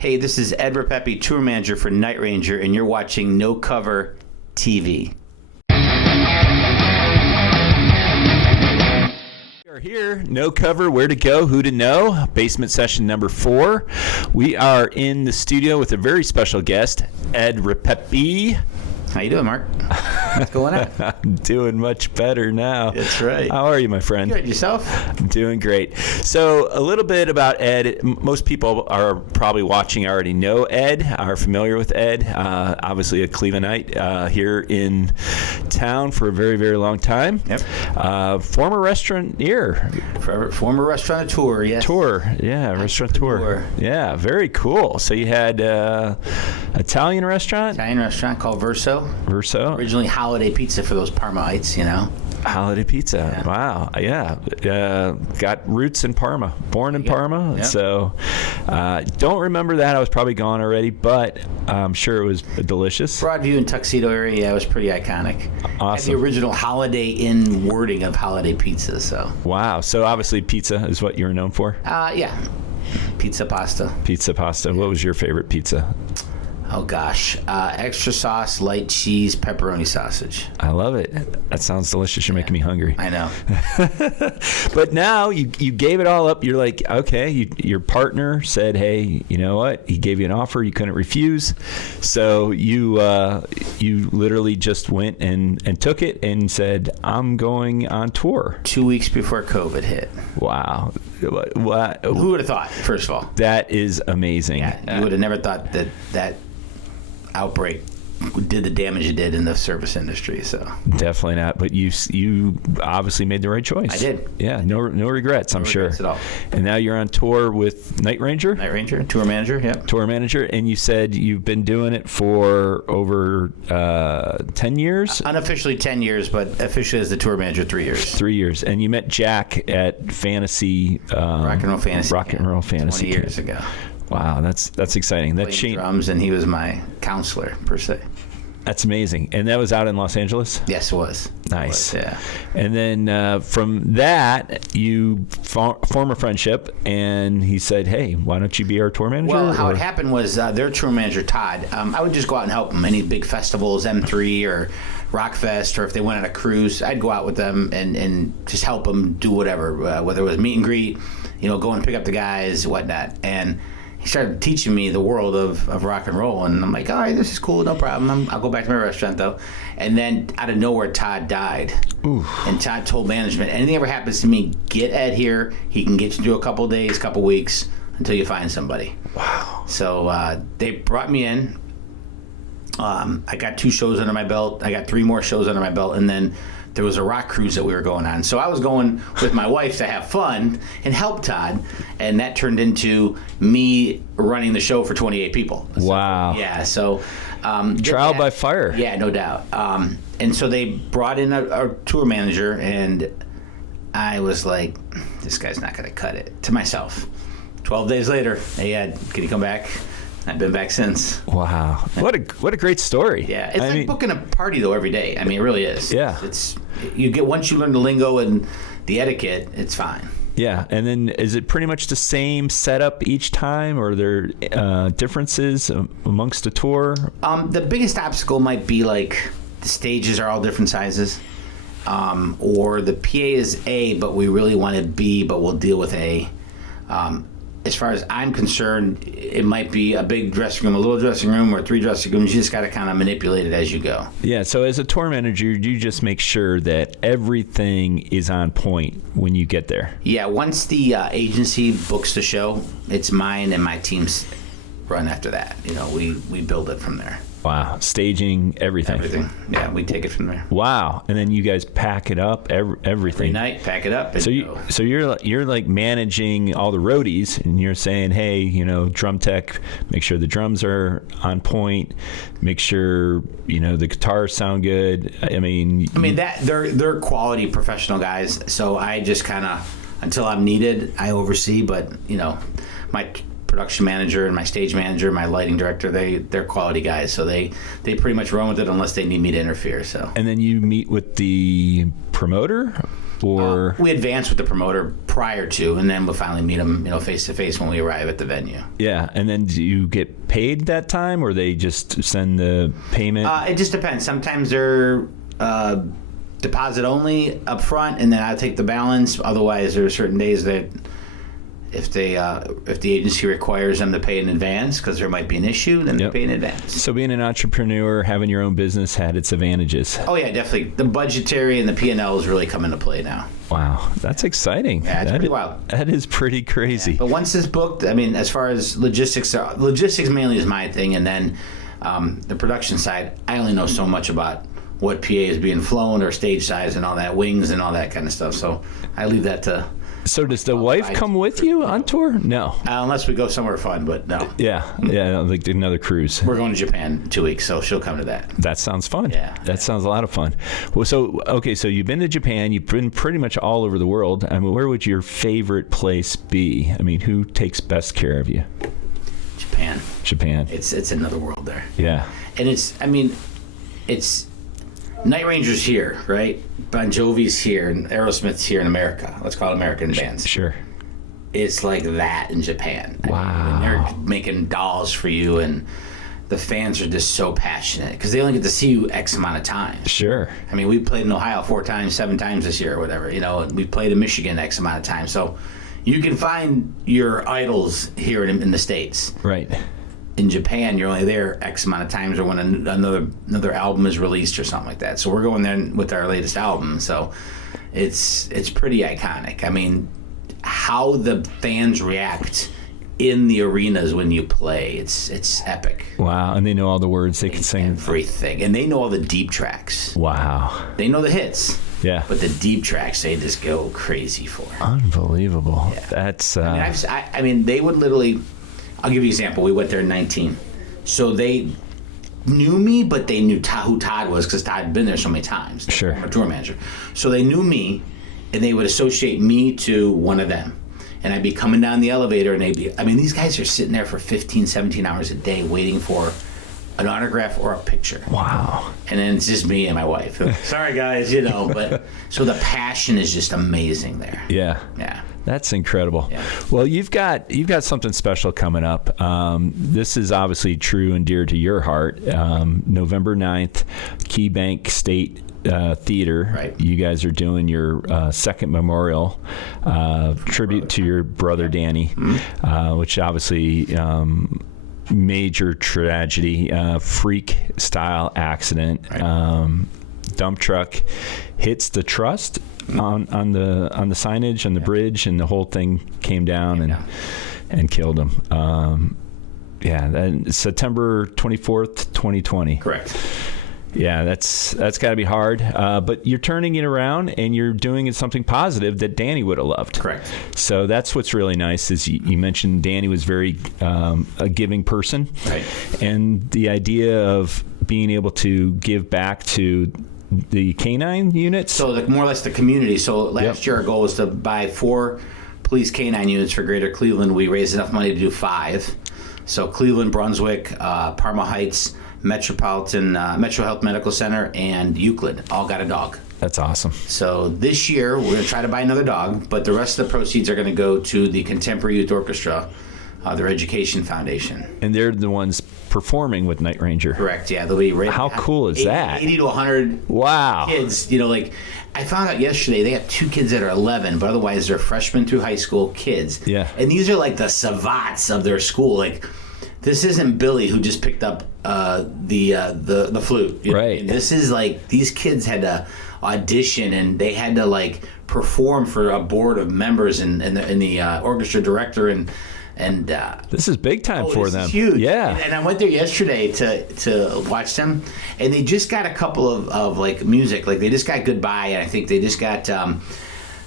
Hey, this is Ed Ripepi, tour manager for Night Ranger, and you're watching No Cover TV. We are here, No Cover, Where to Go, Who to Know, basement session number 4. We are in the studio with a very special guest, Ed Ripepi. How you doing, Mark? What's going on? I'm doing much better now. That's right. How are you, my friend? Good. Yourself? I'm doing great. So a little bit about Ed. Most people are probably watching already know Ed, are familiar with Ed. Obviously a Clevelandite here in town for a very, very long time. Yep. Former restaurateur. Former restaurateur, yes. Restaurateur. Yeah, very cool. So you had Italian restaurant called Verso. Originally holiday pizza for those Parmaites, you know. Holiday pizza. Yeah. Wow. Yeah. Got roots in Parma. Born in Parma. Yep. So don't remember that. I was probably gone already, but I'm sure it was delicious. Broadview and Tuxedo area, yeah, it was pretty iconic. Awesome. Had the original Holiday Inn wording of holiday pizza. So. Wow. So obviously pizza is what you're known for? Yeah. Pizza pasta. Pizza pasta. What was your favorite pizza? Oh, gosh. Extra sauce, light cheese, pepperoni sausage. I love it. That sounds delicious. You're making me hungry. I know. But now you gave it all up. You're like, okay, your partner said, hey, you know what? He gave you an offer you couldn't refuse. So you literally just went and took it and said, I'm going on tour. 2 weeks before COVID hit. Wow. What? Who would have thought, first of all? That is amazing. Yeah, you would have never thought that outbreak did the damage it did in the service industry. So definitely not. But you obviously made the right choice. I did. Yeah, no regrets. I'm sure. No regrets at all. And now you're on tour with Night Ranger. Night Ranger, tour manager. Yep. Tour manager, and you said you've been doing it for over 10 years. Unofficially 10 years, but officially as the tour manager 3 years. 3 years, and you met Jack at Fantasy Rock and Roll Fantasy 20 years ago. Wow, that's exciting. That changed drums, and he was my counselor per se. That's amazing. And that was out in Los Angeles? Yes, it was. Nice. Yeah. And then from that, you form a friendship, and he said, hey, why don't you be our tour manager? Well, how it happened was their tour manager, Todd, I would just go out and help them. Any big festivals, M3 or Rockfest, or if they went on a cruise, I'd go out with them and just help them do whatever, whether it was meet and greet, go and pick up the guys, whatnot. And he started teaching me the world of rock and roll, and I'm like, all right, this is cool, no problem. I'll go back to my restaurant, though. And then out of nowhere, Todd died. Oof. And Todd told management, anything ever happens to me, get Ed here. He can get you through a couple of days, couple weeks, until you find somebody. Wow. So they brought me in. I got 2 shows under my belt. I got 3 more shows under my belt, and then there was a rock cruise that we were going on. So I was going with my wife to have fun and help Todd, and that turned into me running the show for 28 people. Wow. Yeah, so... trial by fire. Yeah, no doubt. And so they brought in a tour manager, and I was like, this guy's not going to cut it, to myself. 12 days later, hey, Ed, can you come back? I've been back since. Wow. What a great story. Yeah. It's like booking a party, though, every day. I mean, it really is. Yeah. Once you learn the lingo and the etiquette, it's fine. Yeah. And then is it pretty much the same setup each time, or are there differences amongst the tour? The biggest obstacle might be like the stages are all different sizes. Or the PA is A, but we really wanted B, but we'll deal with A. As far as I'm concerned, it might be a big dressing room, a little dressing room, or 3 dressing rooms. You just got to kind of manipulate it as you go. Yeah, so as a tour manager, you just make sure that everything is on point when you get there. Yeah, once the agency books the show, it's mine and my team's run after that. We build it from there. Wow, staging, everything. Everything. Yeah, we take it from there. Wow, and then you guys pack it up, everything. Every night, pack it up. So you're like managing all the roadies, and you're saying, hey, drum tech, make sure the drums are on point, make sure the guitars sound good. I mean that they're quality professional guys. So I just kind of, until I'm needed, I oversee. But my production manager and my stage manager, my lighting director, they're quality guys, so they pretty much run with it unless they need me to interfere. So. And then you meet with the promoter? or we advance with the promoter prior to, and then we'll finally meet them, face to face when we arrive at the venue. Yeah, and then do you get paid that time, or they just send the payment? It just depends. Sometimes they're deposit only up front, and then I'll take the balance. Otherwise, there are certain days that if the agency requires them to pay in advance because there might be an issue, then they pay in advance. So being an entrepreneur, having your own business had its advantages. Oh yeah, definitely. The budgetary and the P&L is really come into play now. Wow, that's exciting. Yeah, it's pretty wild. That is pretty crazy. Yeah. But once it's booked, I mean, as far as logistics mainly is my thing, and then the production side, I only know so much about what PA is being flown or stage size and all that, wings and all that kind of stuff. So I leave that to... So does the wife come with you on tour? No. Unless we go somewhere fun, but no. Yeah, like another cruise. We're going to Japan 2 weeks, so she'll come to that. That sounds fun. Yeah. That sounds a lot of fun. Well, so you've been to Japan. You've been pretty much all over the world. I mean, where would your favorite place be? I mean, who takes best care of you? Japan. It's another world there. Yeah. And it's Night Ranger's here, right? Bon Jovi's here, and Aerosmith's here in America. Let's call it American bands. Sure. It's like that in Japan. Wow. I mean, they're making dolls for you, and the fans are just so passionate because they only get to see you X amount of times. Sure. I mean, we played in Ohio 7 times this year or whatever. We played in Michigan X amount of times. So you can find your idols here in the States. Right. In Japan, you're only there X amount of times, or when another album is released or something like that. So we're going there with our latest album. So it's pretty iconic. I mean, how the fans react in the arenas when you play, it's epic. Wow, and they know all the words. They can sing everything, and they know all the deep tracks. Wow. They know the hits. Yeah. But the deep tracks, they just go crazy for. Unbelievable. Yeah. That's. I mean, they would literally. I'll give you an example. We went there in 19. So they knew me, but they knew who Todd was because Todd had been there so many times. Sure. I'm a tour manager. So they knew me, and they would associate me to one of them. And I'd be coming down the elevator, and these guys are sitting there for 15, 17 hours a day waiting for an autograph or a picture. Wow. And then it's just me and my wife. Sorry, guys, but so the passion is just amazing there. Yeah. Yeah. That's incredible. Yeah. Well, you've got something special coming up. This is obviously true and dear to your heart. November 9th, Keybank State Theatre. Right. You guys are doing your second memorial tribute to your brother Danny, which obviously major tragedy, freak style accident. Right. Dump truck hits the truss on the signage on the bridge, and the whole thing came down and killed him. September 24th, 2020. Correct. Yeah, that's got to be hard. But you're turning it around, and you're doing something positive that Danny would have loved. Correct. So that's what's really nice is you mentioned Danny was very a giving person. Right. And the idea of being able to give back to the canine units. So more or less the community. So last year our goal was to buy 4 police canine units for Greater Cleveland. We raised enough money to do 5. So Cleveland, Brunswick, Parma Heights, Metro Health Medical Center, and Euclid all got a dog. That's awesome. So this year we're going to try to buy another dog, but the rest of the proceeds are going to go to the Contemporary Youth Orchestra, their education foundation. And they're the ones performing with Night Ranger. Correct. Yeah, they'll be right. How cool is that? 80 to 100. Wow. Kids. I found out yesterday they have 2 kids that are 11, but otherwise they're freshmen through high school kids. Yeah. And these are like the savants of their school. Like, this isn't Billy who just picked up the flute. Right. This is like these kids had to audition, and they had to perform for a board of members and the orchestra director and this is big time for them. Is huge. Yeah. And I went there yesterday to watch them, and they just got a couple of music. Like, they just got Goodbye, and I think they just got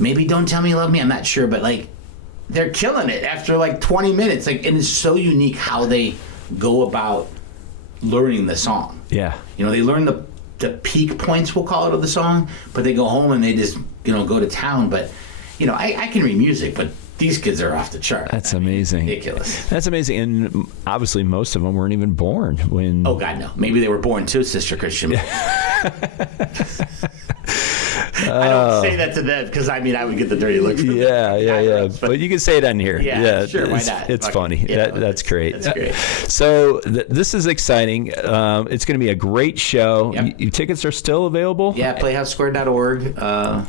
maybe Don't Tell Me You Love Me. I'm not sure, but they're killing it after 20 minutes. And it's so unique how they go about learning the song. Yeah. They learn the peak points, we'll call it, of the song, but they go home and they just go to town. But I can read music, but these kids are off the chart. That's amazing. Ridiculous. That's amazing. And obviously most of them weren't even born when... Oh, God, no. Maybe they were born too, Sister Christian. I don't say that to them because I would get the dirty look. From Yeah. But you can say it on here. Yeah, sure. Why not? It's funny. Yeah, that's great. That's great. So this is exciting. It's going to be a great show. Yep. Tickets are still available? Yeah, playhousesquare.org.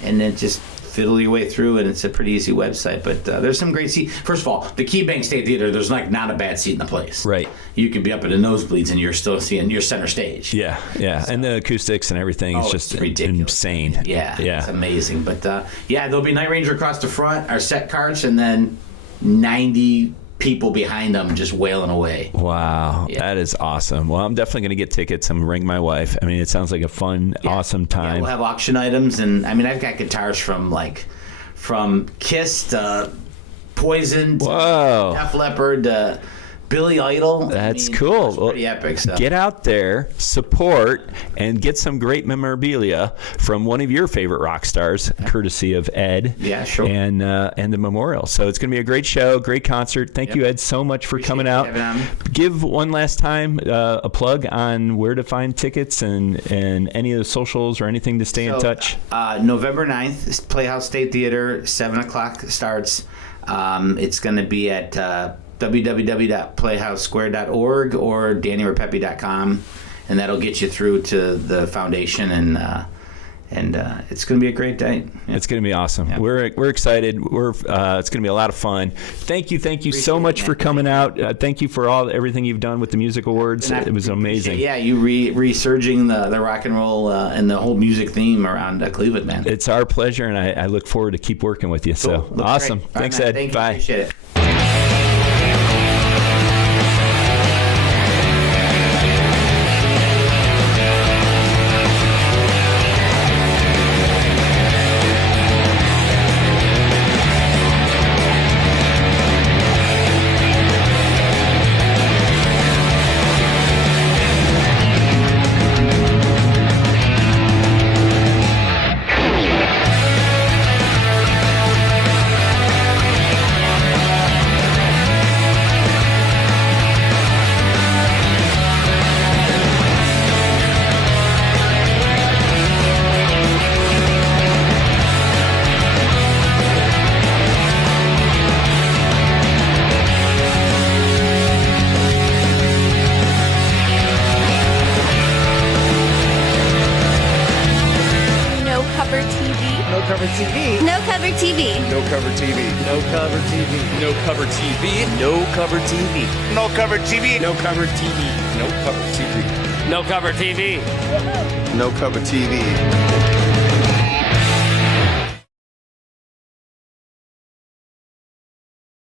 And then just fiddle your way through, and it's a pretty easy website. But there's some great seats. First of all, the Keybank State Theatre, there's not a bad seat in the place. Right. You could be up at the nosebleeds, and you're still seeing your center stage. Yeah. So, and the acoustics and everything is just ridiculous. Insane. Yeah, it's amazing. But there'll be Night Ranger across the front, our set carts, and then 90 people behind them just wailing away. Wow, that is awesome. Well, I'm definitely going to get tickets. I'm going to ring my wife. It sounds like a fun, awesome time. Yeah, we'll have auction items, and I've got guitars from Kiss to Poison to Def Leppard to Billy Idol. That's cool. It's pretty epic. So. Get out there, support, and get some great memorabilia from one of your favorite rock stars, courtesy of Ed. Yeah, sure. And the memorial. So it's going to be a great show, great concert. Thank you, Ed, so much for coming out. Give one last time a plug on where to find tickets and any of the socials or anything to stay in touch. November 9th, Playhouse State Theater, 7 o'clock starts. It's going to be at www.playhousesquare.org or dannyripepi.com, and that'll get you through to the foundation, and it's going to be a great day. Yeah. It's going to be awesome. Yeah. We're excited. It's going to be a lot of fun. Thank you so much for coming out. Thank you for everything you've done with the music awards. It was amazing. Yeah, you resurging the rock and roll and the whole music theme around Cleveland, man. It's our pleasure, and I look forward to keep working with you. Cool. So awesome. Great. Thanks, Ed. Thank you. Bye. Appreciate it. No cover TV.